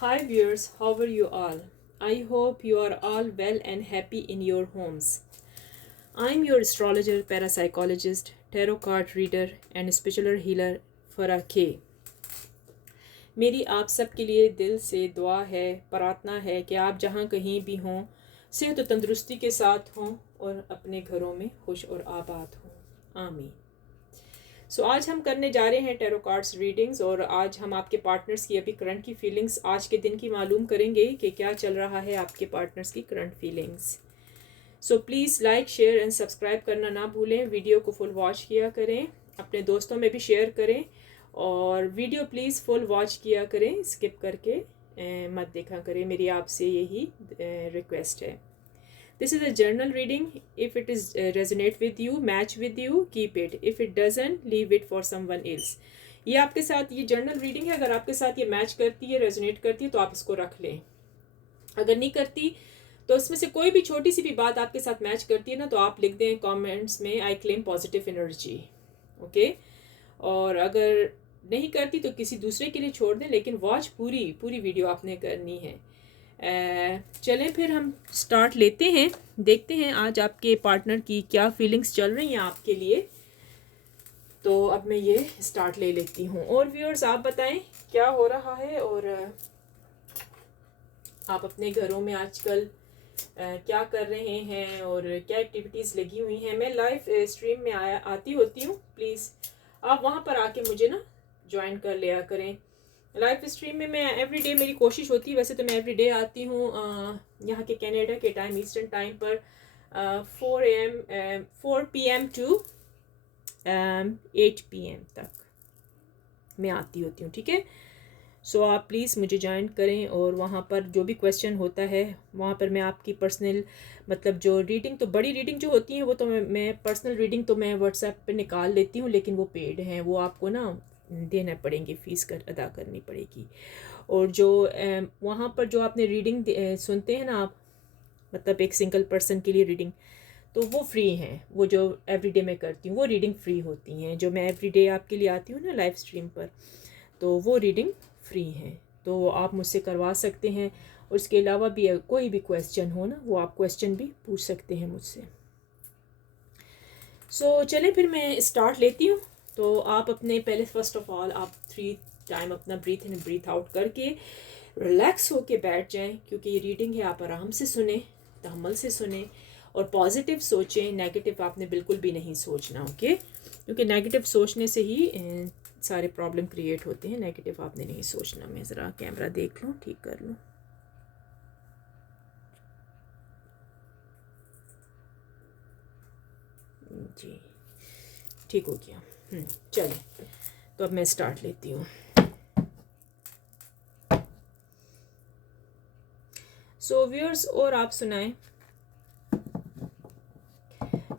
Hi viewers, how are you all? I hope you are all well and happy in your homes. I'm your astrologer, parapsychologist, tarot card reader and spiritual healer Farah K. मेरी आप सब के लिए दिल से दुआ है, प्रार्थना है कि आप जहाँ कहीं भी हों, सेहत और तंदुरुस्ती के साथ हों और अपने घरों में खुश और आबाद हों। आमीन। आज हम करने जा रहे हैं टैरो कार्ड्स रीडिंग्स और आज हम आपके पार्टनर्स की अभी करंट की फीलिंग्स आज के दिन की मालूम करेंगे कि क्या चल रहा है आपके पार्टनर्स की current feelings. Please like share and subscribe करना ना भूलें। वीडियो को फुल वॉच किया करें, अपने दोस्तों में भी शेयर करें और वीडियो प्लीज़ फुल वॉच किया करें, स्किप करके मत देखा करें। मेरी आपसे यही रिक्वेस्ट है। This is a journal reading. If it is resonate with you, match with you, keep it. If it doesn't, leave it for someone else. ये आपके साथ ये जर्नल रीडिंग है। अगर आपके साथ ये मैच करती है, रेजोनेट करती है तो आप इसको रख लें। अगर नहीं करती तो इसमें से कोई भी छोटी सी भी बात आपके साथ मैच करती है ना तो आप लिख दें कमेंट्स में I claim positive energy. Okay, और अगर नहीं करती तो किसी दूसरे के लिए छोड़ दें, लेकिन वॉच पूरी वीडियो आपने करनी है। चलें फिर हम स्टार्ट लेते हैं, देखते हैं आज आपके पार्टनर की क्या फीलिंग्स चल रही हैं आपके लिए। तो अब मैं ये स्टार्ट ले लेती हूँ और व्यूअर्स आप बताएं क्या हो रहा है और आप अपने घरों में आजकल क्या कर रहे हैं और क्या एक्टिविटीज़ लगी हुई हैं। मैं लाइव स्ट्रीम में आती होती हूँ, प्लीज़ आप वहाँ पर आके मुझे ना ज्वाइन कर लिया करें। लाइव स्ट्रीम में मैं एवरीडे, मेरी कोशिश होती है वैसे तो मैं एवरीडे आती हूँ यहाँ के कनाडा के टाइम ईस्टर्न टाइम पर 4 PM टू 8 PM तक मैं आती होती हूँ। ठीक है, आप प्लीज़ मुझे ज्वाइन करें और वहाँ पर जो भी क्वेश्चन होता है वहाँ पर मैं आपकी पर्सनल मतलब जो रीडिंग, तो बड़ी रीडिंग जो होती है वो तो मैं पर्सनल रीडिंग तो मैं व्हाट्सएप पे निकाल लेती हूँ, लेकिन वो पेड हैं, वो आपको ना देना पड़ेंगे, फ़ीस अदा करनी पड़ेगी। और जो वहाँ पर जो आपने रीडिंग सुनते हैं ना आप, मतलब एक सिंगल पर्सन के लिए रीडिंग, तो वो फ्री हैं। वो जो एवरीडे मैं करती हूँ वो रीडिंग फ्री होती हैं। जो मैं एवरीडे आपके लिए आती हूँ ना लाइव स्ट्रीम पर, तो वो रीडिंग फ्री हैं, तो आप मुझसे करवा सकते हैं। और इसके अलावा भी कोई भी क्वेश्चन हो ना वो आप क्वेश्चन भी पूछ सकते हैं मुझसे। चलें फिर मैं स्टार्ट लेती हूँ। तो आप अपने पहले फर्स्ट ऑफ ऑल आप 3 टाइम अपना ब्रीथ इन ब्रीथ आउट करके रिलैक्स होके बैठ जाएं, क्योंकि ये रीडिंग है, आप आराम से सुने, तहम्मुल से सुने और पॉजिटिव सोचें। नेगेटिव आपने बिल्कुल भी नहीं सोचना, ओके, क्योंकि नेगेटिव सोचने से ही सारे प्रॉब्लम क्रिएट होते हैं। नेगेटिव आपने नहीं सोचना। मैं ज़रा कैमरा देख लूँ, ठीक कर लूँ। जी ठीक हो गया। चलें, तो अब मैं स्टार्ट लेती हूँ। व्यूअर्स और आप सुनाएं,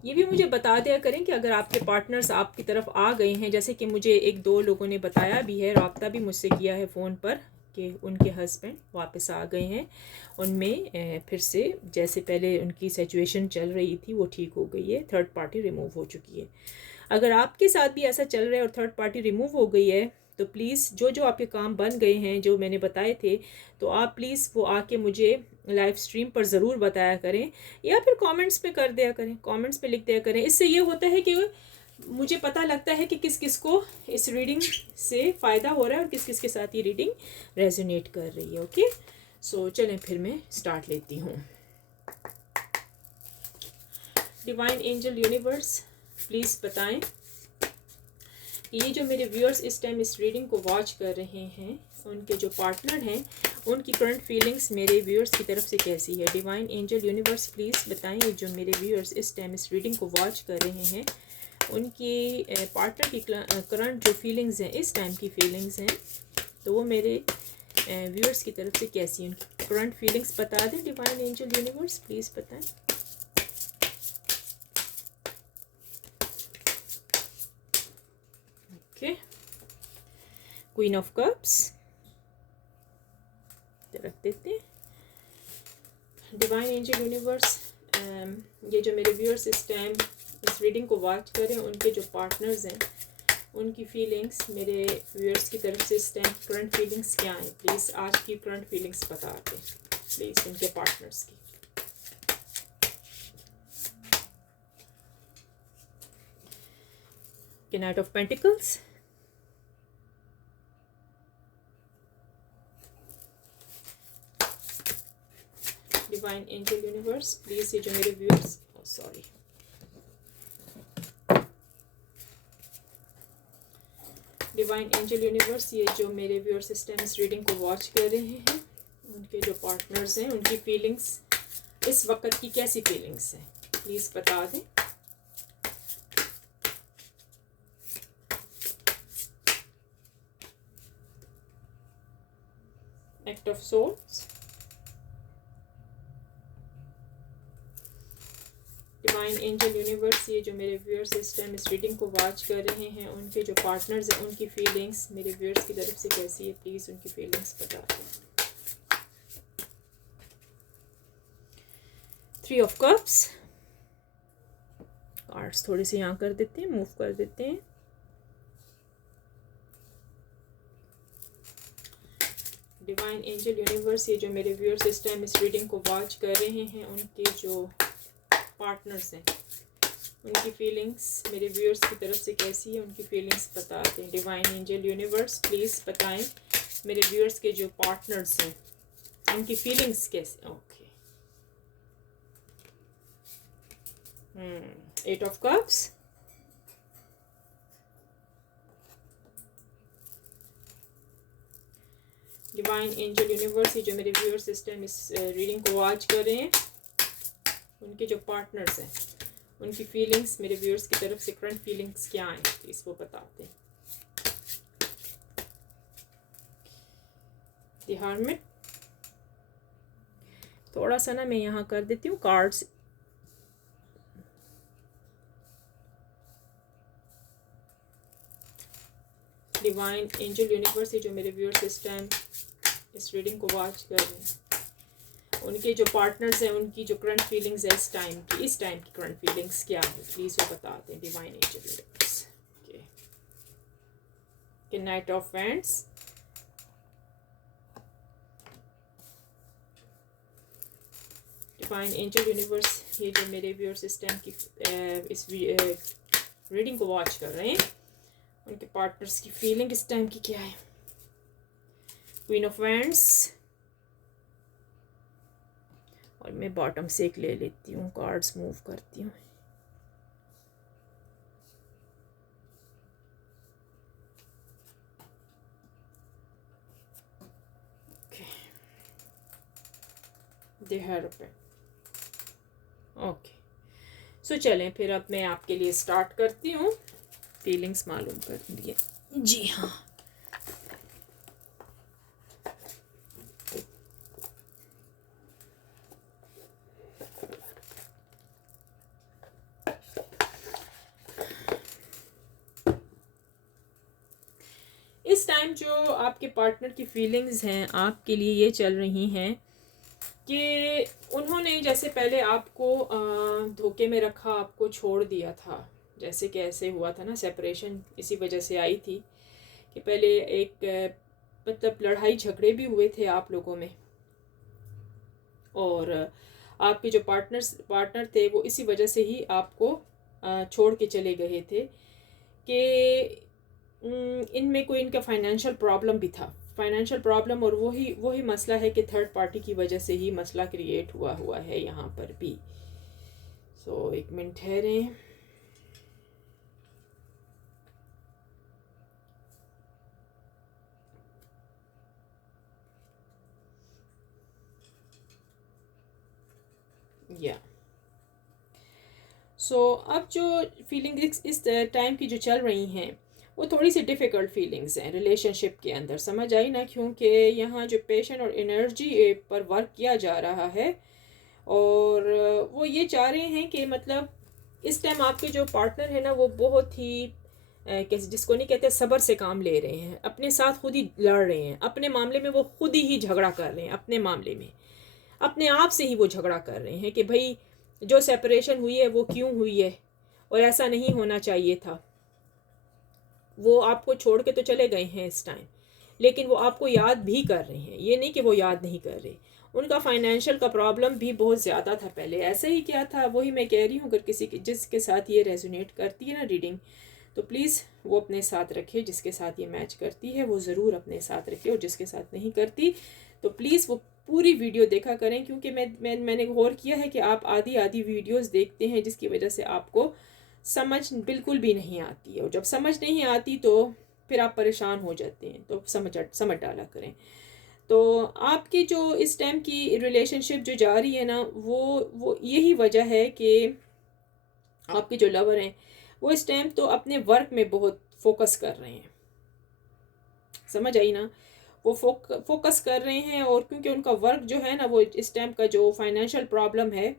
ये भी मुझे बता दिया करें कि अगर आपके पार्टनर्स आपकी तरफ आ गए हैं, जैसे कि मुझे 1-2 लोगों ने बताया भी है, रब्ता भी मुझसे किया है फ़ोन पर कि उनके हस्बैंड वापस आ गए हैं, उनमें फिर से जैसे पहले उनकी सिचुएशन चल रही थी वो ठीक हो गई है, थर्ड पार्टी रिमूव हो चुकी है। अगर आपके साथ भी ऐसा चल रहा है और थर्ड पार्टी रिमूव हो गई है तो प्लीज़ जो आपके काम बन गए हैं जो मैंने बताए थे, तो आप प्लीज़ वो आके मुझे लाइव स्ट्रीम पर ज़रूर बताया करें या फिर कमेंट्स में कर दिया करें, कमेंट्स में लिख दिया करें। इससे ये होता है कि मुझे पता लगता है कि किस किस को इस रीडिंग से फ़ायदा हो रहा है और किस किस के साथ ये रीडिंग रेजोनेट कर रही है। ओके, चलें फिर मैं स्टार्ट लेती हूँ। डिवाइन एंजल यूनिवर्स प्लीज़ बताएं ये जो मेरे व्यूअर्स इस टाइम इस रीडिंग को वॉच कर रहे हैं, उनके जो पार्टनर हैं, उनकी करंट फीलिंग्स मेरे व्यूअर्स की तरफ से कैसी है। डिवाइन एंजल यूनिवर्स प्लीज़ बताएं ये जो मेरे व्यूअर्स इस टाइम इस रीडिंग को वॉच कर रहे हैं, उनकी पार्टनर की करंट जो फीलिंग्स हैं, इस टाइम की फीलिंग्स हैं, तो वो मेरे व्यूअर्स की तरफ से कैसी है। उनकी करंट फीलिंग्स बता दें डिवाइन एंजल यूनिवर्स, प्लीज़ बताएं। ओके, क्वीन ऑफ कप्स रख देते हैं। डिवाइन एंजल यूनिवर्स, ये जो मेरे व्यूअर्स इस टाइम इस रीडिंग को वॉच करें, उनके जो पार्टनर्स हैं उनकी फीलिंग्स मेरे व्यूअर्स की तरफ से इस टाइम करंट फीलिंग्स क्या हैं, प्लीज़ आज की करंट फीलिंग्स बता दें प्लीज़ उनके पार्टनर्स की। Night of pentacles, divine angel universe please, ये जो मेरे viewers, sorry, divine angel universe, ये जो मेरे व्यूअर्स इस टाइम इस रीडिंग को वॉच कर रहे हैं, उनके जो पार्टनर्स हैं उनकी फीलिंग्स इस वक्त की कैसी फीलिंग्स हैं, प्लीज़ बता दें। Act of souls, divine angel universe, ये जो मेरे व्यूअर्स इस टाइम इस रीडिंग को वॉच कर रहे हैं, उनके जो पार्टनर्स हैं उनकी फीलिंग्स मेरे व्यूअर्स की तरफ से कैसी है, प्लीज़ उनकी फीलिंग्स बता दें। 3 ऑफ कप्स, कार्ड्स थोड़े से यहाँ कर देते हैं, मूव कर देते हैं। डिवाइन एंजल यूनिवर्स, ये जो मेरे व्यूअर्स इस टाइम इस रीडिंग को वॉच कर रहे हैं, उनके जो पार्टनर्स हैं उनकी फीलिंग्स मेरे व्यूअर्स की तरफ से कैसी है, उनकी फीलिंग्स बताते हैं। डिवाइन एंजल यूनिवर्स प्लीज़ बताएं मेरे व्यूअर्स के जो पार्टनर्स हैं उनकी फीलिंग्स कैसी। Okay, 8 of cups, divine angel universe, ये जो मेरे व्यूअर्स इस टाइम इस रीडिंग को वॉच कर रहे हैं, उनके जो पार्टनर्स हैं उनकी फीलिंग्स मेरे व्यूअर्स की तरफ से करंट फीलिंग्स क्या हैं, प्लीज़ वो बताते हैं। द हर्मिट, थोड़ा सा ना मैं यहाँ कर देती हूँ कार्ड्स, डिवाइन एंजल यूनिवर्स, ये जो मेरे व्यूअर्स इस टाइम इस रीडिंग को वॉच कर रहे हैं, उनके जो पार्टनर्स हैं उनकी जो करंट फीलिंग्स है इस टाइम की करंट फीलिंग्स क्या है, प्लीज़ वो बताते हैं। Divine angel universe, okay, night of wands, divine angel universe, ये जो मेरे व्यूअर्स इस टाइम की इस रीडिंग को वॉच कर रहे हैं, उनके पार्टनर्स की फीलिंग इस टाइम की क्या है। क्वीन ऑफ वैंड्स, और मैं बॉटम से एक ले लेती हूँ, कार्ड्स मूव करती हूँ। ओके, सो चलें फिर अब मैं आपके लिए स्टार्ट करती हूँ फीलिंग्स मालूम कर लिए। जी हाँ, इस टाइम जो आपके पार्टनर की फीलिंग्स हैं आपके लिए ये चल रही हैं कि उन्होंने जैसे पहले आपको धोखे में रखा, आपको छोड़ दिया था, जैसे कैसे हुआ था ना, सेपरेशन इसी वजह से आई थी कि पहले एक मतलब लड़ाई झगड़े भी हुए थे आप लोगों में, और आपके जो पार्टनर थे वो इसी वजह से ही आपको छोड़ के चले गए थे कि इनमें कोई इनका फाइनेंशियल प्रॉब्लम भी था, फाइनेंशियल प्रॉब्लम, और वही मसला है कि थर्ड पार्टी की वजह से ही मसला क्रिएट हुआ है यहाँ पर भी। सो एक मिनट ठहरें, या अब जो फीलिंग्स इस टाइम की जो चल रही हैं वो थोड़ी सी डिफ़िकल्ट फीलिंग्स हैं रिलेशनशिप के अंदर, समझ आई ना, क्योंकि यहाँ जो पेशेंस और एनर्जी पर वर्क किया जा रहा है, और वो ये चाह रहे हैं कि मतलब इस टाइम आपके जो पार्टनर है ना वो बहुत ही कैसे, जिसको नहीं कहते, सब्र से काम ले रहे हैं, अपने साथ खुद ही लड़ रहे हैं, अपने मामले में वो खुद ही झगड़ा कर रहे हैं, अपने मामले में अपने आप से ही वो झगड़ा कर रहे हैं कि भाई जो सेपरेशन हुई है वो क्यों हुई है और ऐसा नहीं होना चाहिए था। वो आपको छोड़ के तो चले गए हैं इस टाइम, लेकिन वो आपको याद भी कर रहे हैं, ये नहीं कि वो याद नहीं कर रहे। उनका फाइनेंशियल का प्रॉब्लम भी बहुत ज़्यादा था पहले, ऐसे ही क्या था, वही मैं कह रही हूँ। अगर किसी के जिसके साथ ये रेजोनेट करती है ना रीडिंग, तो प्लीज़ वो अपने साथ रखे। जिसके साथ ये मैच करती है वो ज़रूर अपने साथ रखे, और जिसके साथ नहीं करती तो प्लीज़ वो पूरी वीडियो देखा करें। क्योंकि मैंने गौर किया है कि आप आधी आधी वीडियोस देखते हैं, जिसकी वजह से आपको समझ बिल्कुल भी नहीं आती है, और जब समझ नहीं आती तो फिर आप परेशान हो जाते हैं। तो समझ डाला करें। तो आपकी जो इस टाइम की रिलेशनशिप जो जा रही है ना, वो यही वजह है कि आपके जो लवर हैं वो इस टाइम तो अपने वर्क में बहुत फोकस कर रहे हैं। समझ आई ना? वो फोकस कर रहे हैं, और क्योंकि उनका वर्क जो है ना, वो इस टाइम का जो फाइनेंशियल प्रॉब्लम है,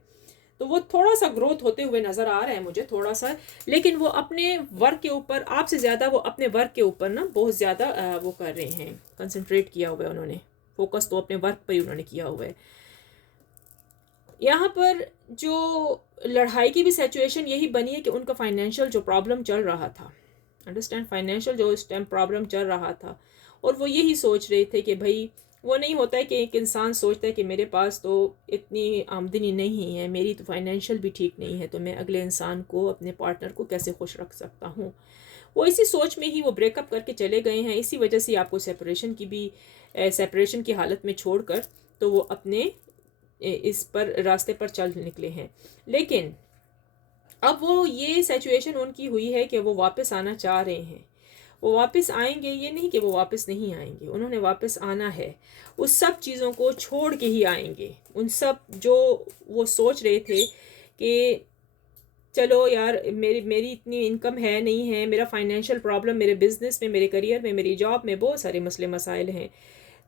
तो वो थोड़ा सा ग्रोथ होते हुए नज़र आ रहा है मुझे, थोड़ा सा। लेकिन वो अपने वर्क के ऊपर, आपसे ज़्यादा वो अपने वर्क के ऊपर ना बहुत ज़्यादा वो कर रहे हैं, कंसंट्रेट किया हुआ है उन्होंने। फोकस तो अपने वर्क पर ही उन्होंने किया हुआ है। यहाँ पर जो लड़ाई की भी सिचुएशन यही बनी है कि उनका फाइनेंशियल जो प्रॉब्लम चल रहा था, अंडरस्टैंड, फाइनेंशियल जो इस टाइम प्रॉब्लम चल रहा था, और वो यही सोच रहे थे कि भाई, वो नहीं होता है कि एक इंसान सोचता है कि मेरे पास तो इतनी आमदनी नहीं है, मेरी तो फाइनेंशियल भी ठीक नहीं है, तो मैं अगले इंसान को, अपने पार्टनर को कैसे खुश रख सकता हूँ। वो इसी सोच में ही वो ब्रेकअप करके चले गए हैं। इसी वजह से आपको सेपरेशन की हालत में छोड़कर तो वो अपने इस पर रास्ते पर चल निकले हैं। लेकिन अब वो ये सिचुएशन उनकी हुई है कि वो वापस आना चाह रहे हैं। वो वापस आएंगे, ये नहीं कि वो वापस नहीं आएंगे, उन्होंने वापस आना है। उस सब चीज़ों को छोड़ के ही आएंगे। उन सब जो वो सोच रहे थे कि चलो यार, मेरी इतनी इनकम है नहीं है, मेरा फाइनेंशियल प्रॉब्लम, मेरे बिजनेस में, मेरे करियर में, मेरी जॉब में बहुत सारे मसले मसाइल हैं।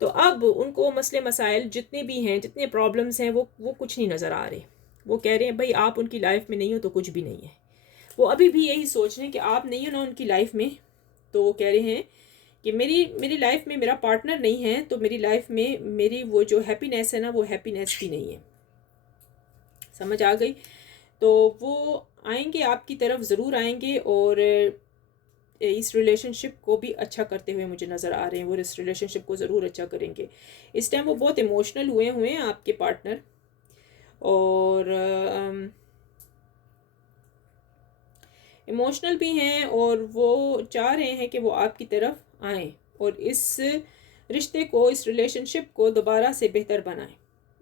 तो अब उनको मसले मसाइल जितने भी हैं, जितने प्रॉब्लम्स हैं, वो कुछ नहीं नज़र आ रहे। वो कह रहे हैं भाई, आप उनकी लाइफ में नहीं हो तो कुछ भी नहीं है। वो अभी भी यही सोच रहे हैं कि आप नहीं हो ना उनकी लाइफ में। तो वो कह रहे हैं कि मेरी लाइफ में मेरा पार्टनर नहीं है, तो मेरी लाइफ में मेरी वो जो हैप्पीनेस है ना, वो हैप्पीनेस भी नहीं है। समझ आ गई? तो वो आएंगे, आपकी तरफ ज़रूर आएंगे, और इस रिलेशनशिप को भी अच्छा करते हुए मुझे नज़र आ रहे हैं। वो इस रिलेशनशिप को ज़रूर अच्छा करेंगे। इस टाइम वो बहुत इमोशनल हुए हैं आपके पार्टनर, और इमोशनल भी हैं, और वो चाह रहे हैं कि वो आपकी तरफ आएँ और इस रिश्ते को, इस रिलेशनशिप को दोबारा से बेहतर बनाएं।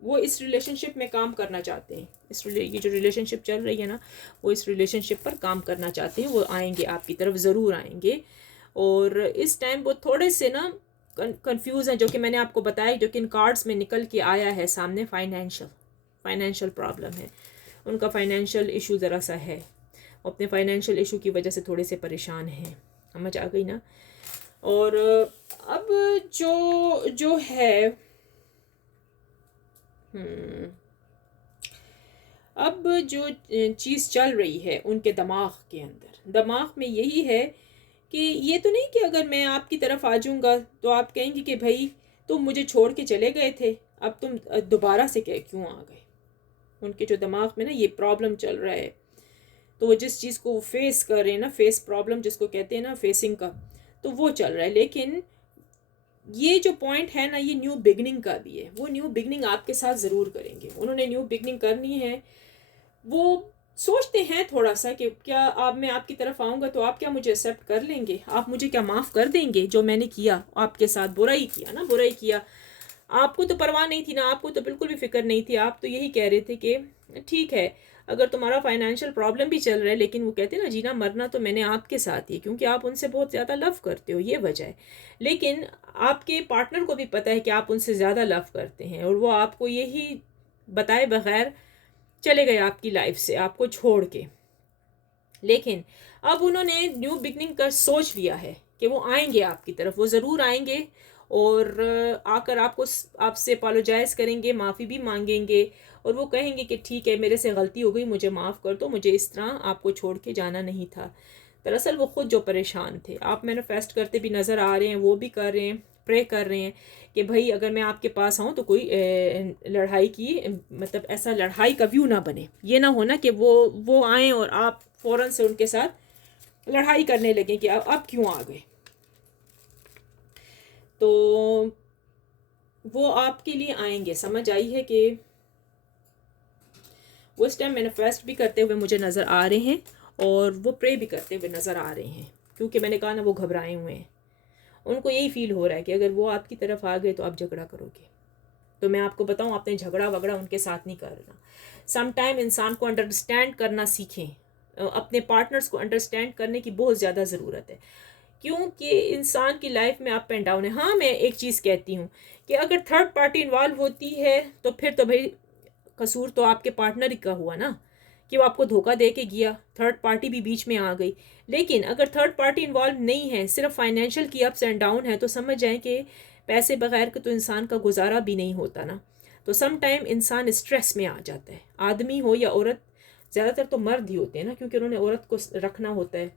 वो इस रिलेशनशिप में काम करना चाहते हैं। ये जो रिलेशनशिप चल रही है ना, वो इस रिलेशनशिप पर काम करना चाहते हैं। वो आएंगे, आपकी तरफ ज़रूर आएंगे। और इस टाइम वो थोड़े से ना कंफ्यूज हैं, जो कि मैंने आपको बताया, जो कि इन कार्ड्स में निकल के आया है सामने। फाइनेंशियल प्रॉब्लम है उनका, फाइनेंशियल इशू ज़रा सा है। अपने फाइनेंशियल इशू की वजह से थोड़े से परेशान हैं। समझ आ गई ना? और अब जो है, अब जो चीज़ चल रही है उनके दिमाग में यही है कि ये तो नहीं कि अगर मैं आपकी तरफ आ जाऊँगा तो आप कहेंगे कि भाई तुम मुझे छोड़ के चले गए थे, अब तुम दोबारा से क्यों आ गए। उनके जो दिमाग में ना ये प्रॉब्लम चल रहा है। तो वो जिस चीज़ को फेस कर रहे हैं ना, फेस प्रॉब्लम जिसको कहते हैं ना, फेसिंग का, तो वो चल रहा है। लेकिन ये जो पॉइंट है ना, ये न्यू बिगनिंग का भी है। वो न्यू बिगनिंग आपके साथ ज़रूर करेंगे। उन्होंने न्यू बिगनिंग करनी है। वो सोचते हैं थोड़ा सा कि क्या आप, मैं आपकी तरफ आऊँगा तो आप क्या मुझे एक्सेप्ट कर लेंगे, आप मुझे क्या माफ़ कर देंगे जो मैंने किया आपके साथ, बुराई किया। आपको तो परवाह नहीं थी ना, आपको तो बिल्कुल भी फिक्र नहीं थी। आप तो यही कह रहे थे कि ठीक है, अगर तुम्हारा फाइनेंशियल प्रॉब्लम भी चल रहा है, लेकिन वो कहते हैं ना, जीना मरना तो मैंने आपके साथ ही, क्योंकि आप उनसे बहुत ज़्यादा लव करते हो, ये वजह है। लेकिन आपके पार्टनर को भी पता है कि आप उनसे ज़्यादा लव करते हैं, और वो आपको यही बताए बगैर चले गए आपकी लाइफ से, आपको छोड़ के। लेकिन अब उन्होंने न्यू बिगनिंग का सोच लिया है कि वो आएंगे आपकी तरफ, वो ज़रूर आएंगे, और आकर आपसे अपोलोजाइज़ करेंगे, माफ़ी भी मांगेंगे, और वो कहेंगे कि ठीक है, मेरे से गलती हो गई, मुझे माफ़ कर दो, मुझे इस तरह आपको छोड़ के जाना नहीं था। दरअसल वो खुद जो परेशान थे, आप मैनिफेस्ट करते भी नज़र आ रहे हैं, वो भी कर रहे हैं, प्रे कर रहे हैं कि भाई अगर मैं आपके पास आऊँ तो कोई लड़ाई की, मतलब ऐसा लड़ाई का व्यू ना बने। ये ना होना कि वो आएँ और आप फ़ौरन से उनके साथ लड़ाई करने लगे कि अब क्यों आ गए। तो वो आपके लिए आएंगे, समझ आई है कि वो इस टाइम मैनिफेस्ट भी करते हुए मुझे नज़र आ रहे हैं और वो प्रे भी करते हुए नज़र आ रहे हैं, क्योंकि मैंने कहा ना वो घबराए हुए हैं। उनको यही फील हो रहा है कि अगर वो आपकी तरफ आ गए तो आप झगड़ा करोगे। तो मैं आपको बताऊं, आपने झगड़ा वगड़ा उनके साथ नहीं करना। सम टाइम इंसान को अंडरस्टैंड करना सीखें, अपने पार्टनर्स को अंडरस्टैंड करने की बहुत ज़्यादा ज़रूरत है, क्योंकि इंसान की लाइफ में अप एंड डाउन है। हाँ, मैं एक चीज़ कहती हूँ कि अगर थर्ड पार्टी इन्वॉल्व होती है तो फिर तो भाई कसूर तो आपके पार्टनर ही का हुआ ना, कि वो आपको धोखा दे के गया, थर्ड पार्टी भी बीच में आ गई। लेकिन अगर थर्ड पार्टी इन्वॉल्व नहीं है, सिर्फ फाइनेंशियल की अप्स एंड डाउन है, तो समझ जाएं कि पैसे बगैर के तो इंसान का गुजारा भी नहीं होता ना। तो सम टाइम इंसान स्ट्रेस में आ जाता है, आदमी हो या औरत, ज़्यादातर तो मर्द ही होते हैं ना, क्योंकि उन्होंने औरत को रखना होता है।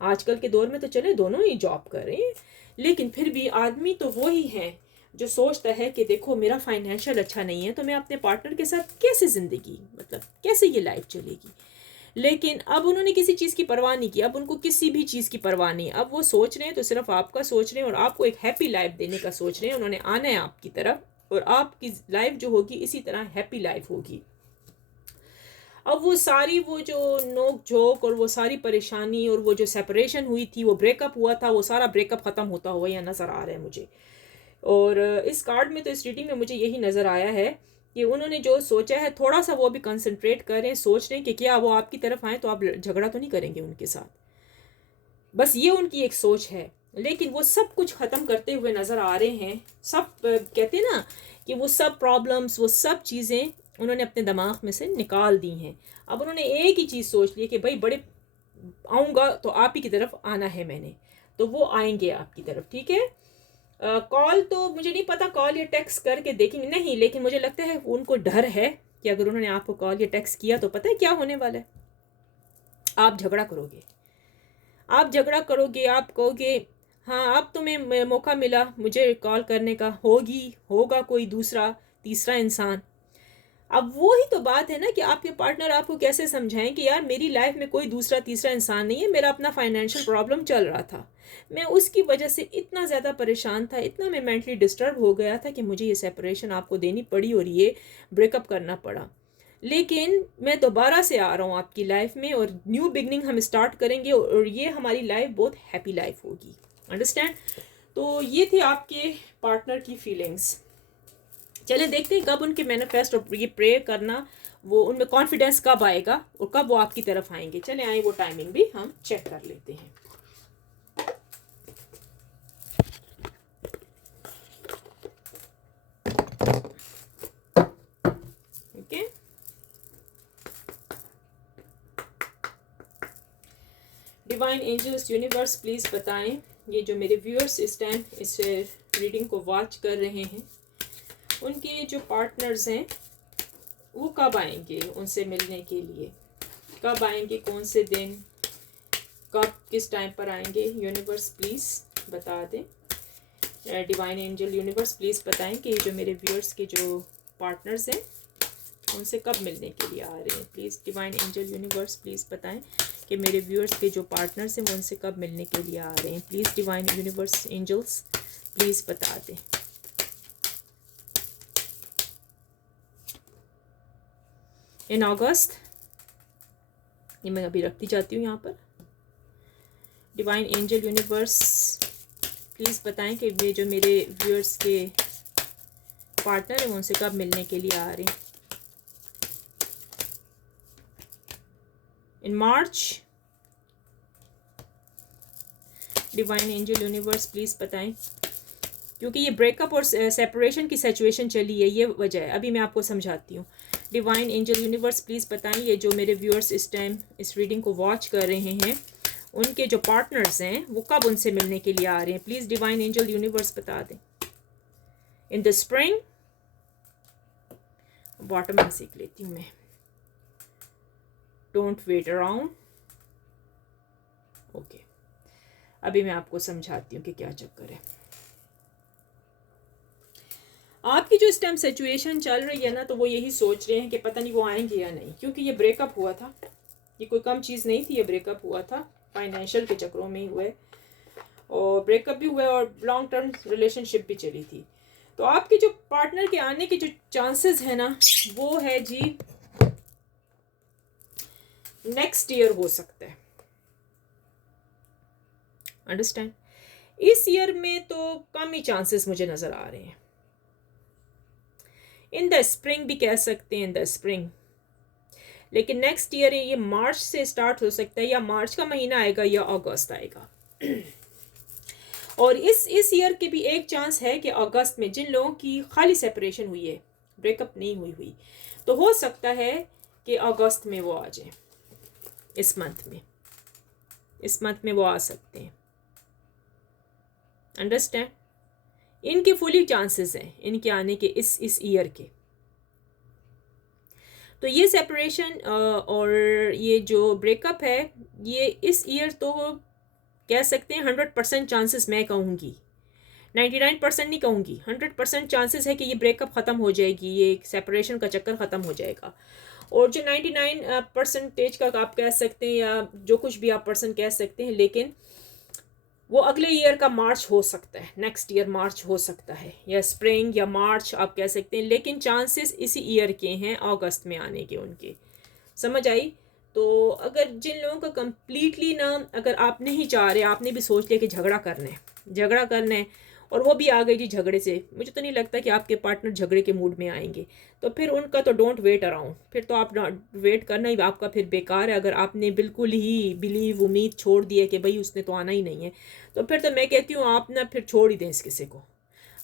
आजकल के दौर में तो चले दोनों ही जॉब कर रहे हैं, लेकिन फिर भी आदमी तो वो ही है जो सोचता है कि देखो मेरा फाइनेंशियल अच्छा नहीं है तो मैं अपने पार्टनर के साथ कैसे ज़िंदगी, मतलब कैसे ये लाइफ चलेगी। लेकिन अब उन्होंने किसी चीज़ की परवाह नहीं की, अब उनको किसी भी चीज़ की परवाह नहीं। अब वो सोच रहे हैं तो सिर्फ आपका सोच रहे हैं और आपको एक हैप्पी लाइफ देने का सोच रहे हैं। उन्होंने आना है आपकी तरफ और आपकी लाइफ जो होगी इसी तरह हैप्पी लाइफ होगी। अब वो सारी वो जो नोक झोंक और वो सारी परेशानी और वो जो सेपरेशन हुई थी, वो ब्रेकअप हुआ था, वो सारा ब्रेकअप ख़त्म होता हुआ यहाँ नज़र आ रहा है मुझे। और इस कार्ड में तो इस रीडिंग में मुझे यही नज़र आया है कि उन्होंने जो सोचा है थोड़ा सा वो भी कंसंट्रेट करें, सोच रहे हैं कि क्या वो आपकी तरफ आए तो आप झगड़ा तो नहीं करेंगे उनके साथ, बस ये उनकी एक सोच है। लेकिन वो सब कुछ ख़त्म करते हुए नज़र आ रहे हैं। सब कहते हैं ना कि वो सब प्रॉब्लम्स, वो सब चीज़ें उन्होंने अपने दिमाग में से निकाल दी हैं। अब उन्होंने एक ही चीज़ सोच ली कि भाई बड़े आऊँगा तो आप ही की तरफ आना है मैंने, तो वो आएंगे आपकी तरफ, ठीक है। कॉल तो मुझे नहीं पता, कॉल या टेक्स्ट करके देखेंगे नहीं, लेकिन मुझे लगता है उनको डर है कि अगर उन्होंने आपको कॉल या टेक्स्ट किया तो पता है क्या होने वाला है, आप झगड़ा करोगे। आप झगड़ा करोगे, आप कहोगे हाँ अब तुम्हें मौका मिला मुझे कॉल करने का, होगा कोई दूसरा तीसरा इंसान। अब वो ही तो बात है ना कि आपके पार्टनर आपको कैसे समझाएं कि यार मेरी लाइफ में कोई दूसरा तीसरा इंसान नहीं है, मेरा अपना फाइनेंशियल प्रॉब्लम चल रहा था, मैं उसकी वजह से इतना ज़्यादा परेशान था, इतना मैं मेंटली डिस्टर्ब हो गया था कि मुझे ये सेपरेशन आपको देनी पड़ी और ये ब्रेकअप करना पड़ा। लेकिन मैं दोबारा से आ रहा हूँ आपकी लाइफ में और न्यू बिगनिंग हम स्टार्ट करेंगे और ये हमारी लाइफ बहुत हैप्पी लाइफ होगी। अंडरस्टैंड। तो ये थे आपके पार्टनर की फीलिंग्स। चले देखते हैं कब उनके मैनिफेस्ट और ये प्रे करना, वो उनमें कॉन्फिडेंस कब आएगा और कब वो आपकी तरफ आएंगे। चले आए वो टाइमिंग भी हम चेक कर लेते हैं। Okay, divine angels universe please बताएं, ये जो मेरे व्यूअर्स इस टाइम इस रीडिंग को वॉच कर रहे हैं, उनके जो पार्टनर्स हैं वो कब आएंगे उनसे मिलने के लिए, कब आएंगे, कौन से दिन, कब, किस टाइम पर आएंगे। यूनिवर्स प्लीज़ बता दें। डिवाइन एंजल यूनिवर्स प्लीज़ बताएं कि जो मेरे व्यूअर्स के जो पार्टनर्स हैं उनसे कब मिलने के लिए आ रहे हैं। Please divine angel universe please बताएं कि मेरे व्यूअर्स के जो पार्टनर्स हैं वो उनसे कब मिलने के लिए आ रहे हैं। Please divine universe angels please बता दें। इन अगस्त, ये मैं अभी रखती जाती हूँ यहाँ पर। डिवाइन एंजल यूनिवर्स प्लीज़ बताएं कि ये जो मेरे व्यूअर्स के पार्टनर हैं वो उनसे कब मिलने के लिए आ रहे हैं। इन मार्च, डिवाइन एंजल यूनिवर्स प्लीज़ बताएं, क्योंकि ये ब्रेकअप और सेपरेशन की सिचुएशन चली है, ये वजह है। अभी मैं आपको समझाती हूँ। डिवाइन एंजल यूनिवर्स प्लीज़ बताएं, ये जो मेरे व्यूअर्स इस टाइम इस रीडिंग को वॉच कर रहे हैं उनके जो पार्टनर्स हैं वो कब उनसे मिलने के लिए आ रहे हैं। प्लीज़ डिवाइन एंजल यूनिवर्स बता दें। इन द स्प्रिंग, बॉटम में सीख लेती हूँ मैं। Don't wait around. ओके, अभी मैं आपको समझाती हूँ कि क्या चक्कर है। आपकी जो इस टाइम सिचुएशन चल रही है ना, तो वो यही सोच रहे हैं कि पता नहीं वो आएंगे या नहीं, क्योंकि ये ब्रेकअप हुआ था, ये कोई कम चीज़ नहीं थी, ये ब्रेकअप हुआ था। फाइनेंशियल के चक्करों में ही हुए, और ब्रेकअप भी हुआ और लॉन्ग टर्म रिलेशनशिप भी चली थी। तो आपके जो पार्टनर के आने के जो चांसेस है ना, वो है जी नेक्स्ट ईयर हो सकता है। अंडरस्टैंड? इस ईयर में तो कम ही चांसेस मुझे नजर आ रहे हैं। इन द स्प्रिंग भी कह सकते हैं, इन द स्प्रिंग, लेकिन नेक्स्ट ईयर ये मार्च से स्टार्ट हो सकता है, या मार्च का महीना आएगा या अगस्त आएगा। और इस ईयर के भी एक चांस है कि अगस्त में जिन लोगों की खाली सेपरेशन हुई है, ब्रेकअप नहीं हुई, तो हो सकता है कि अगस्त में वो आ जाए, इस मंथ में वो आ सकते हैं। अंडरस्टैंड? इनके फुली चांसेस हैं इनके आने के इस ईयर के। तो ये सेपरेशन और ये जो ब्रेकअप है, ये इस ईयर तो कह सकते हैं 100% चांसेस, मैं कहूँगी 99% नहीं कहूँगी, 100% चांसेस है कि ये ब्रेकअप ख़त्म हो जाएगी, ये सेपरेशन का चक्कर ख़त्म हो जाएगा। और जो 99% का आप कह सकते हैं, या जो कुछ भी आप परसेंट कह सकते हैं, लेकिन वो अगले ईयर का मार्च हो सकता है, नेक्स्ट ईयर मार्च हो सकता है, या स्प्रिंग या मार्च आप कह सकते हैं, लेकिन चांसेस इसी ईयर के हैं अगस्त में आने के उनके। समझ आई? तो अगर जिन लोगों का कम्प्लीटली ना, अगर आप नहीं चाह रहे, आपने भी सोच लिया कि झगड़ा करना है और वो भी आ गई जी झगड़े से, मुझे तो नहीं लगता कि आपके पार्टनर झगड़े के मूड में आएंगे। तो फिर उनका तो डोंट वेट अराउंड, फिर तो आप वेट करना ही आपका फिर बेकार है। अगर आपने बिल्कुल ही बिलीव, उम्मीद छोड़ दी है कि भाई उसने तो आना ही नहीं है, तो फिर तो मैं कहती हूँ आप ना फिर छोड़ ही दें इस किसी को।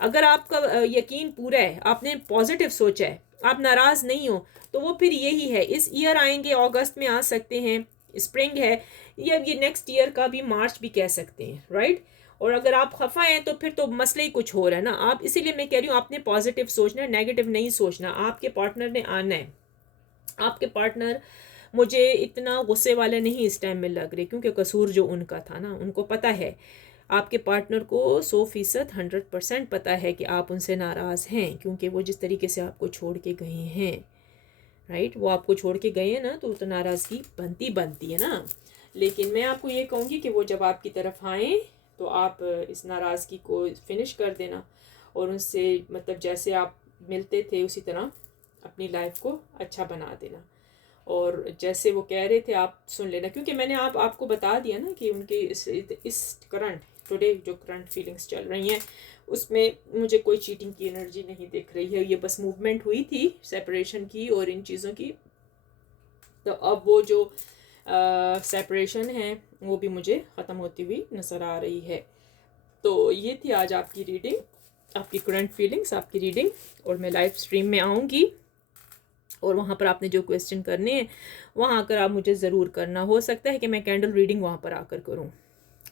अगर आपका यकीन पूरा है, आपने पॉजिटिव सोचा है, आप नाराज़ नहीं हो, तो वो फिर यही है, इस ईयर आएंगे, अगस्त में आ सकते हैं, स्प्रिंग है, या ये नेक्स्ट ईयर का भी मार्च भी कह सकते हैं, राइट। और अगर आप खफा हैं तो फिर तो मसले ही कुछ हो रहा है ना। आप इसीलिए मैं कह रही हूँ आपने पॉजिटिव सोचना है, नेगेटिव नहीं सोचना। आपके पार्टनर ने आना है। आपके पार्टनर मुझे इतना गुस्से वाले नहीं इस टाइम में लग रहे, क्योंकि कसूर जो उनका था ना, उनको पता है, आपके पार्टनर को 100% 100% पता है कि आप उनसे नाराज़ हैं, क्योंकि वो जिस तरीके से आपको छोड़ के गए हैं, राइट, वो आपको छोड़ के गए हैं ना, तो नाराज़गी बनती है ना। लेकिन मैं आपको ये कहूँगी कि वो जब आपकी तरफ आएँ तो आप इस नाराज़गी को फिनिश कर देना, और उनसे मतलब जैसे आप मिलते थे उसी तरह अपनी लाइफ को अच्छा बना देना। और जैसे वो कह रहे थे आप सुन लेना, क्योंकि मैंने आपको बता दिया ना कि उनकी इस करंट टुडे जो करंट फीलिंग्स चल रही हैं, उसमें मुझे कोई चीटिंग की एनर्जी नहीं दिख रही है। ये बस मूवमेंट हुई थी सेपरेशन की और इन चीज़ों की, तो अब वो जो सेपरेशन है वो भी मुझे ख़त्म होती हुई नज़र आ रही है। तो ये थी आज आपकी रीडिंग, आपकी करंट फीलिंग्स, आपकी रीडिंग। और मैं लाइव स्ट्रीम में आऊँगी, और वहाँ पर आपने जो क्वेश्चन करने हैं वहाँ आकर आप मुझे ज़रूर करना। हो सकता है कि मैं कैंडल रीडिंग वहाँ पर आकर करूँ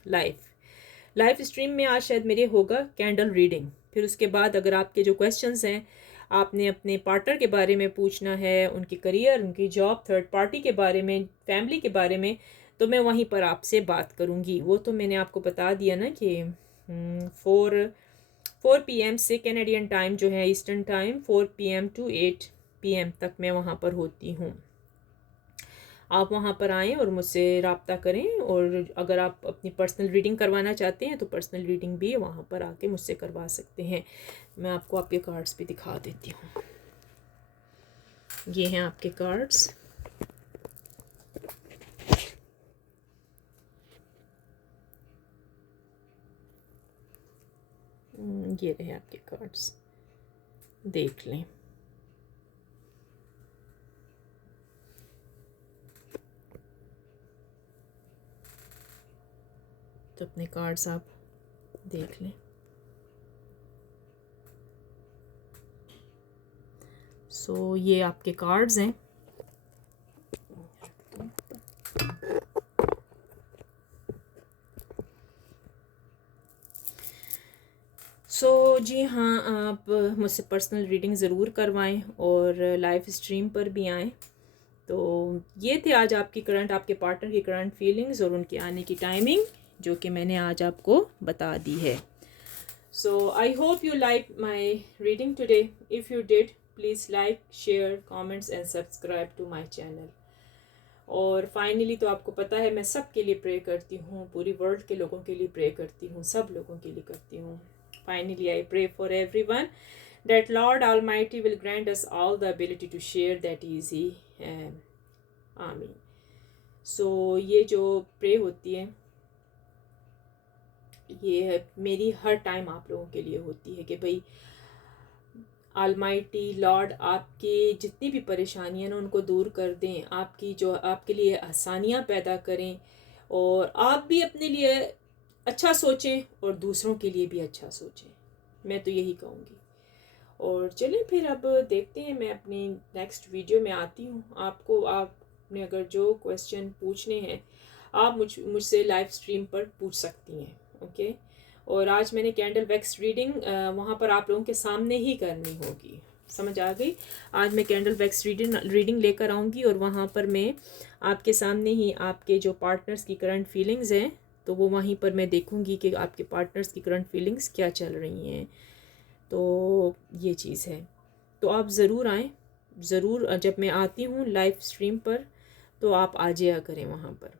लाइव स्ट्रीम में। आज शायद मेरे होगा कैंडल रीडिंग। फिर उसके बाद अगर आपके जो क्वेश्चंस हैं, आपने अपने पार्टनर के बारे में पूछना है, उनकी करियर, उनकी जॉब, थर्ड पार्टी के बारे में, फैमिली के बारे में, तो मैं वहीं पर आपसे बात करूँगी। वो तो मैंने आपको बता दिया ना कि 4 PM से कैनेडियन टाइम जो है, eastern time, 4 PM to 8 PM तक मैं वहाँ पर होती हूँ। आप वहाँ पर आएँ और मुझसे रब्ता करें। और अगर आप अपनी पर्सनल रीडिंग करवाना चाहते हैं तो पर्सनल रीडिंग भी वहाँ पर आके मुझसे करवा सकते हैं। मैं आपको आपके कार्ड्स भी दिखा देती हूँ। ये हैं आपके कार्ड्स। ये रहे आपके कार्ड्स, देख लें। तो अपने कार्ड्स आप देख लें। सो ये आपके कार्ड्स हैं। जी हाँ, आप मुझसे पर्सनल रीडिंग ज़रूर करवाएं और लाइव स्ट्रीम पर भी आएँ। तो ये थे आज आपकी करंट, आपके पार्टनर की करंट फीलिंग्स और उनके आने की टाइमिंग, जो कि मैंने आज आपको बता दी है। So I hope you like my reading today. If you did, please like, share, comments and subscribe to my channel. और फाइनली तो आपको पता है मैं सब के लिए प्रे करती हूँ, पूरी वर्ल्ड के लोगों के लिए प्रे करती हूँ, सब लोगों के लिए करती हूँ. Finally I pray for everyone that Lord Almighty will grant us all the ability to share that easy. आमीन. सो ये जो प्रे होती है ये मेरी हर टाइम आप लोगों के लिए होती है कि भाई आलमाइटी लॉर्ड आपकी जितनी भी परेशानियां ना उनको दूर कर दें, आपकी जो आपके लिए आसानियां पैदा करें और आप भी अपने लिए अच्छा सोचें और दूसरों के लिए भी अच्छा सोचें. मैं तो यही कहूँगी. और चलें फिर अब देखते हैं, मैं अपनी नेक्स्ट वीडियो में आती हूँ. आपने अगर जो क्वेश्चन पूछने हैं आप मुझसे लाइव स्ट्रीम पर पूछ सकती हैं. ओके. और आज मैंने कैंडल वैक्स रीडिंग वहाँ पर आप लोगों के सामने ही करनी होगी. समझ आ गई. आज मैं कैंडल वैक्स रीडिंग लेकर आऊँगी और वहाँ पर मैं आपके सामने ही आपके जो पार्टनर्स की करंट फीलिंग्स हैं तो वो वहीं पर मैं देखूँगी कि आपके पार्टनर्स की करंट फीलिंग्स क्या चल रही हैं. तो ये चीज़ है. तो आप ज़रूर आएँ, ज़रूर. जब मैं आती हूँ लाइव स्ट्रीम पर तो आप आ जाया करें वहाँ पर.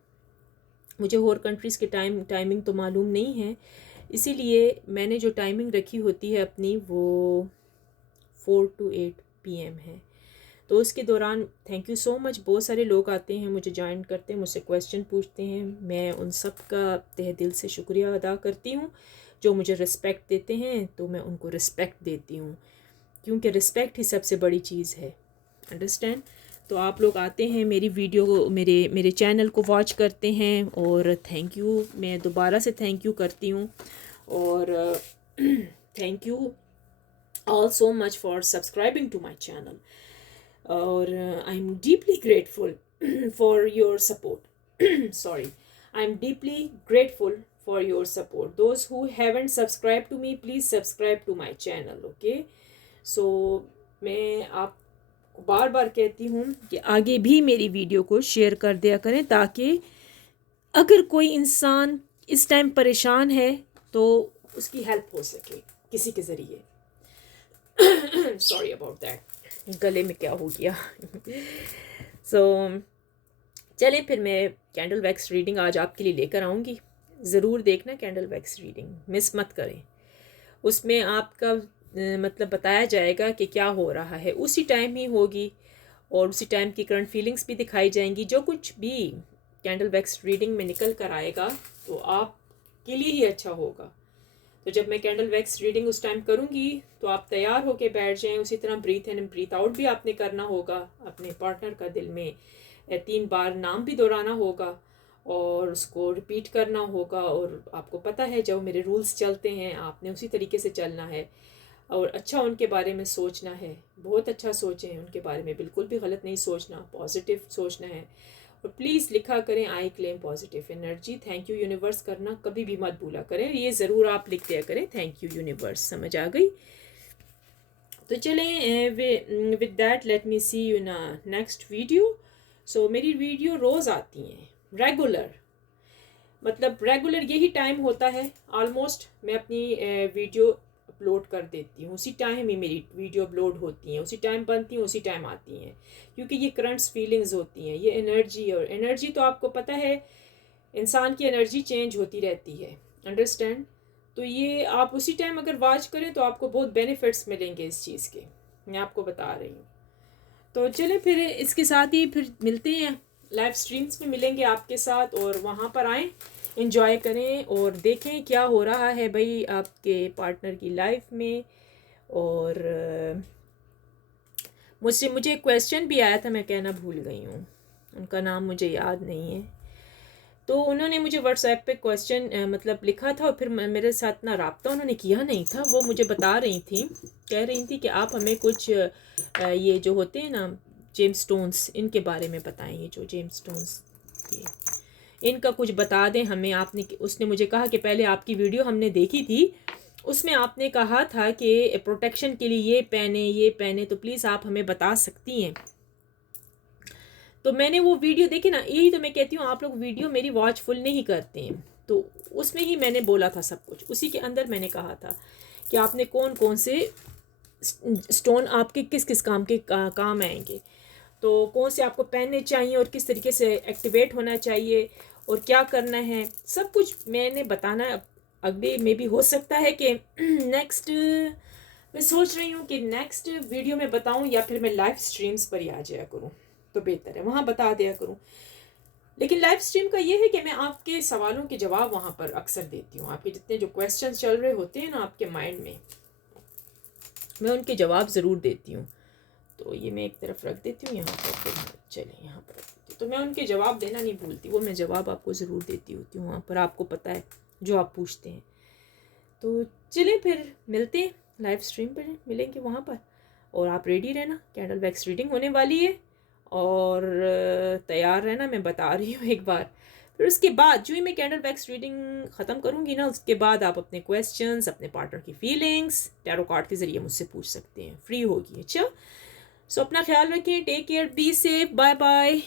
मुझे और कंट्रीज़ के टाइमिंग तो मालूम नहीं है, इसीलिए मैंने जो टाइमिंग रखी होती है अपनी वो 4 to 8 PM है. तो उसके दौरान थैंक यू सो मच. बहुत सारे लोग आते हैं, मुझे ज्वाइन करते हैं, मुझसे क्वेश्चन पूछते हैं. मैं उन सब का तहे दिल से शुक्रिया अदा करती हूँ. जो मुझे रिस्पेक्ट देते हैं तो मैं उनको रिस्पेक्ट देती हूँ, क्योंकि रिस्पेक्ट ही सबसे बड़ी चीज़ है. अंडरस्टैंड. तो आप लोग आते हैं मेरी वीडियो को मेरे चैनल को वॉच करते हैं और थैंक यू. मैं दोबारा से थैंक यू करती हूँ. और thank you all so much for subscribing to my channel. और I am deeply grateful for your support. Sorry, I am deeply grateful for your support. Those who haven't subscribed to me, please subscribe to my channel. Okay. So मैं आपको बार बार कहती हूँ कि आगे भी मेरी video को शेयर कर दिया करें, ताकि अगर कोई इंसान इस टाइम परेशान है तो उसकी हेल्प हो सके किसी के ज़रिए. सॉरी अबाउट दैट, गले में क्या हो गया. सो चले फिर मैं कैंडल वैक्स रीडिंग आज आपके लिए लेकर आऊँगी. ज़रूर देखना कैंडल वैक्स रीडिंग, मिस मत करें. उसमें आपका मतलब बताया जाएगा कि क्या हो रहा है, उसी टाइम ही होगी और उसी टाइम की करंट फीलिंग्स भी दिखाई जाएंगी. जो कुछ भी कैंडल वैक्स रीडिंग में निकल कर आएगा तो आपके लिए ही अच्छा होगा. तो जब मैं कैंडल वैक्स रीडिंग उस टाइम करूँगी तो आप तैयार होके बैठ जाएं. उसी तरह breathe in and breathe out भी आपने करना होगा. अपने पार्टनर का दिल में 3 बार नाम भी दोहराना होगा और उसको रिपीट करना होगा. और आपको पता है जो मेरे रूल्स चलते हैं आपने उसी तरीके से चलना है और अच्छा उनके बारे में सोचना है. बहुत अच्छा सोचें उनके बारे में, बिल्कुल भी गलत नहीं सोचना, पॉजिटिव सोचना है. और प्लीज़ लिखा करें I claim positive energy. Thank you universe करना कभी भी मत भूला करें, ये ज़रूर आप लिख दिया करें थैंक यू यूनिवर्स. समझ आ गई. तो चलें with that let me see you in next video. So मेरी वीडियो रोज़ आती हैं रेगुलर, मतलब रेगुलर यही टाइम होता है. ऑलमोस्ट मैं अपनी वीडियो अपलोड कर देती हूँ, उसी टाइम ही मेरी वीडियो अपलोड होती हैं, उसी टाइम बनती हैं, उसी टाइम आती हैं. क्योंकि ये करंट्स फीलिंग्स होती हैं, ये एनर्जी. और एनर्जी तो आपको पता है इंसान की एनर्जी चेंज होती रहती है. अंडरस्टैंड. तो ये आप उसी टाइम अगर वॉच करें तो आपको बहुत बेनिफिट्स मिलेंगे इस चीज़ के, मैं आपको बता रही हूँ. तो चलें फिर इसके साथ ही फिर मिलते हैं लाइव स्ट्रीम्स में, मिलेंगे आपके साथ और वहाँ पर आएँ, एंजॉय करें और देखें क्या हो रहा है भाई आपके पार्टनर की लाइफ में. और मुझे क्वेश्चन भी आया था, मैं कहना भूल गई हूँ, उनका नाम मुझे याद नहीं है. तो उन्होंने मुझे व्हाट्सएप पे क्वेश्चन मतलब लिखा था और फिर मेरे साथ ना रब्ता उन्होंने किया नहीं था. वो मुझे बता रही थी, कह रही थी कि आप हमें कुछ ये जो होते हैं ना जेम्स स्टोन्स, इनके बारे में बताएं. ये जो जेम्स स्टोन्स ये इनका कुछ बता दें हमें. उसने मुझे कहा कि पहले आपकी वीडियो हमने देखी थी, उसमें आपने कहा था कि प्रोटेक्शन के लिए ये पहने तो प्लीज़ आप हमें बता सकती हैं. तो मैंने वो वीडियो देखी ना, यही तो मैं कहती हूँ आप लोग वीडियो मेरी वॉच फुल नहीं करते हैं. तो उसमें ही मैंने बोला था सब कुछ, उसी के अंदर मैंने कहा था कि आपने कौन कौन से स्टोन आपके किस किस काम के काम आएंगे. तो कौन से आपको पहनने चाहिए और किस तरीके से एक्टिवेट होना चाहिए और क्या करना है, सब कुछ मैंने बताना है। अगले में भी हो सकता है कि नेक्स्ट मैं सोच रही हूँ कि नेक्स्ट वीडियो में बताऊँ या फिर मैं लाइव स्ट्रीम्स पर ही आ जाया करूँ, तो बेहतर है वहाँ बता दिया करूँ। लेकिन लाइव स्ट्रीम का ये है कि मैं आपके सवालों के जवाब वहाँ पर अक्सर देती हूँ। आपके जितने जो क्वेश्चंस चल रहे होते हैं ना आपके माइंड में, मैं उनके जवाब ज़रूर देती हूँ। तो ये मैं एक तरफ रख देती हूँ यहाँ पर, फिर चलिए यहाँ पर रख देती हूँ। तो मैं उनके जवाब देना नहीं भूलती, वो मैं जवाब आपको ज़रूर देती होती हूँ वहाँ पर, आपको पता है जो आप पूछते हैं। तो चलिए फिर मिलते हैं, लाइव स्ट्रीम पर मिलेंगे वहाँ पर। और आप रेडी रहना, कैंडल वैक्स रीडिंग होने वाली है और तैयार रहना, मैं बता रही हूँ एक बार। फिर उसके बाद जो ही मैं कैंडल वैक्स रीडिंग ख़त्म करूँगी ना, उसके बाद आप अपने क्वेश्चंस, अपने पार्टनर की फीलिंग्स टैरो कार्ड के ज़रिए मुझसे पूछ सकते हैं, फ्री होगी। अच्छा, सो अपना ख्याल रखें, take care, be safe, bye bye.